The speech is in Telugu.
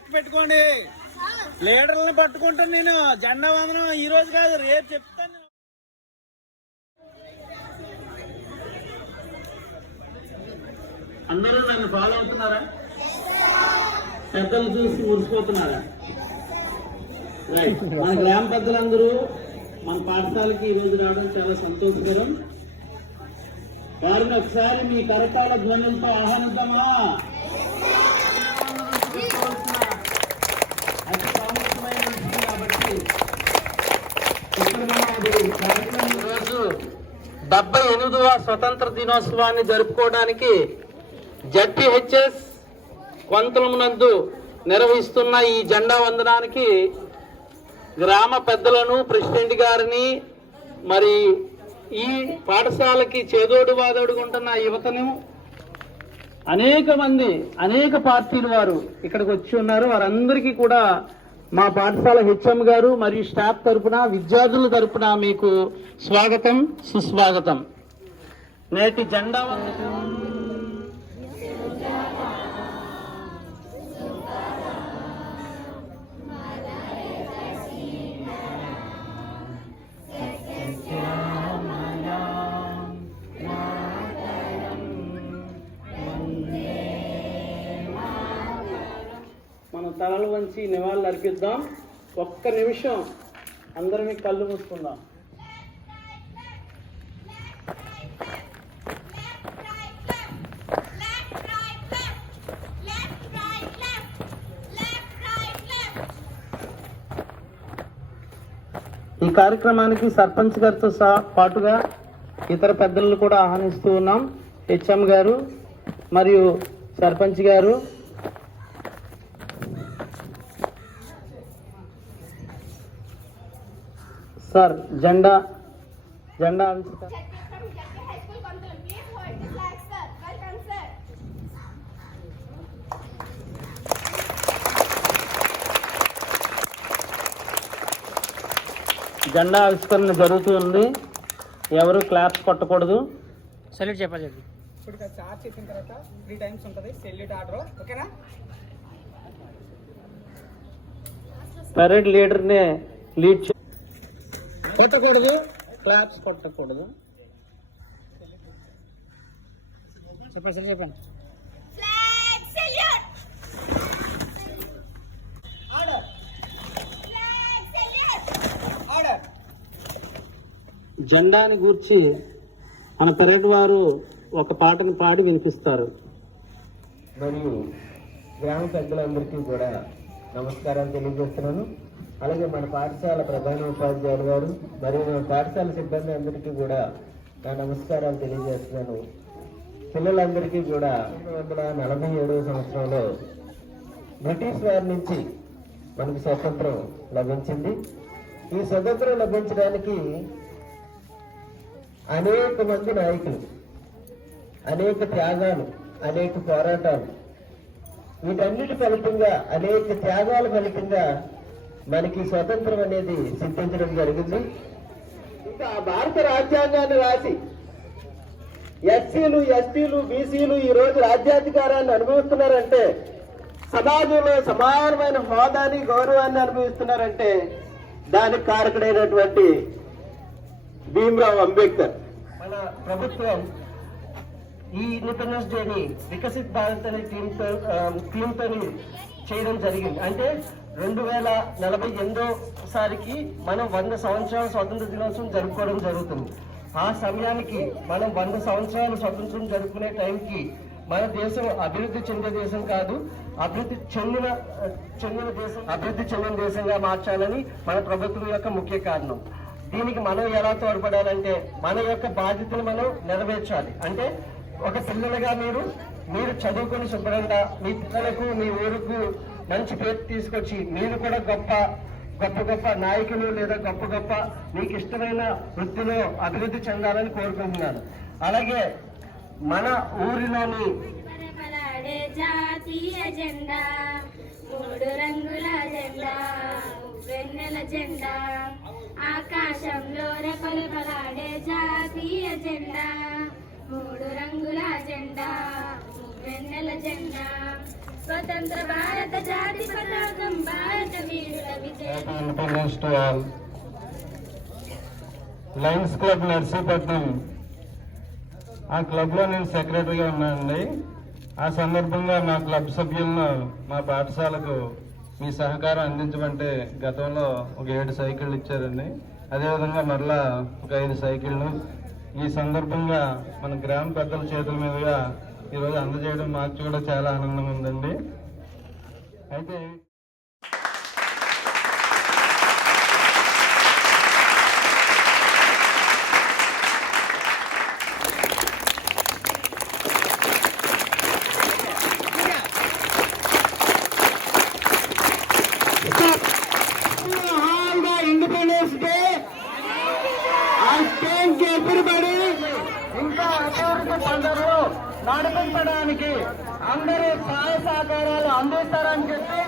లెక్క పెట్టుకోండి. లీడర్లను పట్టుకుంటాను నేను. జెండా వందనం ఈ రోజు కాదు, రేపు చెప్తాను. అందరూ నన్ను ఫాలో అవుతున్నారా? పెద్దలు చూసి మురిసిపోతున్నారా? రైట్. మన గ్రామ పెద్దలందరూ మన పాఠశాలకి ఈ రోజు రావడం చాలా సంతోషకరం. వారిని ఒకసారి మీ కరతాళ ధ్వనులతో ఆహ్వానిద్దామా? అతి ప్రాముఖ్యమైన విషయం కాబట్టి ఈరోజు 78వ స్వతంత్ర దినోత్సవాన్ని జరుపుకోవడానికి జడ్పీహెచ్ఎస్ కొంతలమునందు నిర్వహిస్తున్న ఈ జెండా వందనానికి గ్రామ పెద్దలను, ప్రెసిడెంట్ గారిని, మరి ఈ పాఠశాలకి చేదోడు వాదోడుగా ఉంటున్న యువతను, అనేక మంది, అనేక పార్టీల వారు ఇక్కడికి వచ్చి ఉన్నారు. వారందరికీ కూడా మా పాఠశాల హెచ్ఎం గారు మరియు స్టాఫ్ తరపున, విద్యార్థుల తరపున మీకు స్వాగతం, సుస్వాగతం. నేటి జెండా మనం తలలు వంచి నివాళులు అర్పిద్దాం. ఒక్క నిమిషం అందరినీ కళ్ళు మూసుకుందాం. ఈ కార్యక్రమానికి సర్పంచ్ గారితో పాటుగా ఇతర పెద్దలను కూడా ఆహ్వానిస్తూ ఉన్నాం. హెచ్ఎం గారు మరియు సర్పంచ్ గారు. సార్ జెండా జెండా ఆవిష్కరణ జరుగుతుంది. ఎవరు క్లాప్స్ కొట్టకూడదు. సెల్యూట్ చెప్పాలి. ఇప్పుడు చార్జ్ చేసిన తర్వాత 3 టైమ్స్ ఉంటుంది సెల్యూట్ ఆర్డర్. ఓకేనా? పరేడ్ లీడర్నే లీడ్ కొట్టకూడదు, క్లాప్స్ కొట్టకూడదు. చెప్పండి. జెండాని గూర్చి మన పెరటి వారు ఒక పాటను పాడి వినిపిస్తారు. మరియు గ్రామ పెద్దలందరికీ కూడా నమస్కారాలు తెలియజేస్తున్నాను. అలాగే మన పాఠశాల ప్రధాన ఉపాధ్యాయులు గారు మరియు మన పాఠశాల సిబ్బంది అందరికీ కూడా నా నమస్కారాలు తెలియజేస్తున్నాను. పిల్లలందరికీ కూడా 1947వ సంవత్సరంలో బ్రిటిష్ వారి నుంచి మనకు స్వతంత్రం లభించింది. ఈ స్వతంత్రం లభించడానికి అనేక మంది నాయకులు, అనేక త్యాగాలు, అనేక పోరాటాలు, వీటన్నిటి ఫలితంగా, అనేక త్యాగాల ఫలితంగా మనకి స్వతంత్రం అనేది సిద్ధించడం జరిగింది. ఇంకా భారత రాజ్యాంగాన్ని రాసి ఎస్సీలు, ఎస్టీలు, బీసీలు ఈ రోజు రాజ్యాధికారాన్ని అనుభవిస్తున్నారంటే, సమాజంలో సమానమైన హోదాని, గౌరవాన్ని అనుభవిస్తున్నారంటే దానికి కారకుడైనటువంటి భీమ్రావ్ అంబేద్కర్. మన ప్రభుత్వం ఈ ఇండిపెండెన్స్ డేని వికసిత్ భారత్ అనే థీమ్తో చేయడం జరిగింది. అంటే 2048 మనం 100 సంవత్సరాల స్వతంత్ర దినోత్సవం జరుపుకోవడం జరుగుతుంది. ఆ సమయానికి మనం 100 సంవత్సరాలు స్వతంత్రం జరుపుకునే టైంకి మన దేశం అభివృద్ధి చెందే దేశం కాదు, అభివృద్ధి చెందిన దేశంగా మార్చాలని మన ప్రభుత్వం యొక్క ముఖ్య కారణం. దీనికి మనం ఎలా తోడ్పడాలంటే మన యొక్క బాధ్యతను మనం నెరవేర్చాలి. అంటే ఒక పిల్లలుగా మీరు చదువుకుని శుభ్రంగా మీ పిల్లలకు, మీ ఊరుకు మంచి పేరు తీసుకొచ్చి మీరు కూడా గొప్ప నాయకులు లేదా గొప్ప మీకు ఇష్టమైన వృత్తిలో అభివృద్ధి చెందాలని కోరుకుంటున్నాను. అలాగే మన ఊరిలోని జాతీయ జెండా, 3 రంగుల జెండా, వెన్నెల జెండా, ఆకాశంలో రెపరెపలాడే జాతీయ జెండా, 3 రంగుల జెండా, వెన్నెల జెండా, స్వతంత్ర భారత జాతి పతాకం భారత వీరుల విజయం. Independence to all. Lions club Narsipatnam, ఆ క్లబ్లో నేను సెక్రటరీగా ఉన్నానండి. ఆ సందర్భంగా మా క్లబ్ సభ్యులను మా పాఠశాలకు మీ సహకారం అందించమంటే గతంలో ఒక 7 సైకిళ్ళు ఇచ్చారండి. అదేవిధంగా మరలా ఒక 5 సైకిళ్ళు ఈ సందర్భంగా మన గ్రామ పెద్దల చేతుల మీదుగా ఈరోజు అందజేయడం మాకు కూడా చాలా ఆనందంగా ఉందండి. అయితే independence day. I thank everybody. ఇంకా అభివృద్ధి పనులు నడిపించడానికి అందరూ సహాయ సహకారాలు అందిస్తారని చెప్పి